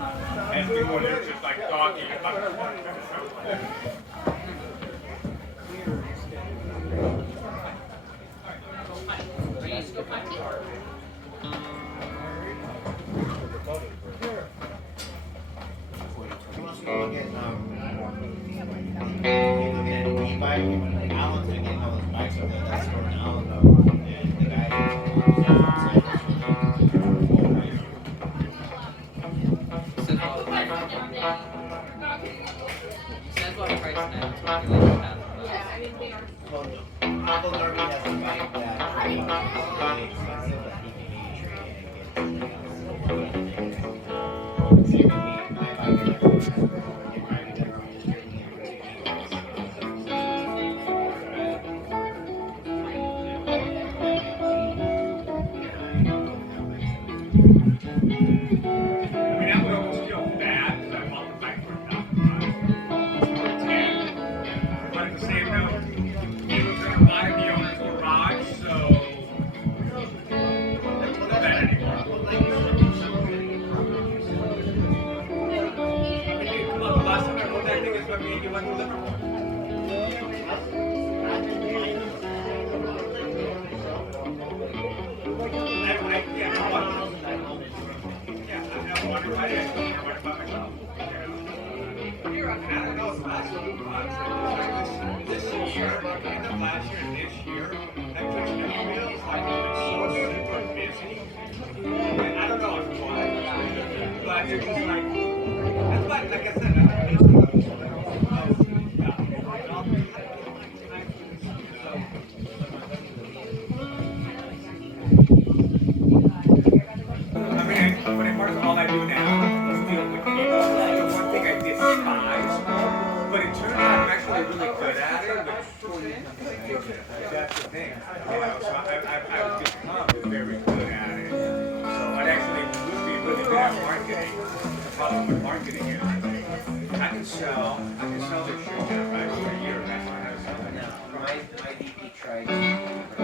And people are just like talking about it. Alan's been getting all those bikes up there. That's for an Allen though. And the guy said it's really Says what price now. So if you like that. well, Uncle Darby has a bike that is really expensive that he can maybe trade in and get something else. Same with me. My bike is like it might be better off just trading in for two I mean, I would almost feel bad because I bought the bike for $1,000 but at the same note, he was going to buy the owner's garage, so not bad anymore. Come on, the last time I rode that thing is when me and you went to Liverpool. I wanted to tell you, I wanted to buy myself. I don't know, it's last few months, this year, end of last year and this year, I just feels like I've been so super busy. And I don't know why, but it's just like, that's why, like I said, I mean, but in part all I do now is deal with people. The one thing I despise, but it turns out I'm actually really good at it, which that's the thing. You know, so I've become very good at it. So I'd actually would be really good at marketing. The problem with marketing is I can sell their shit now, right? For a year, that's what I sell. No, my DP tried to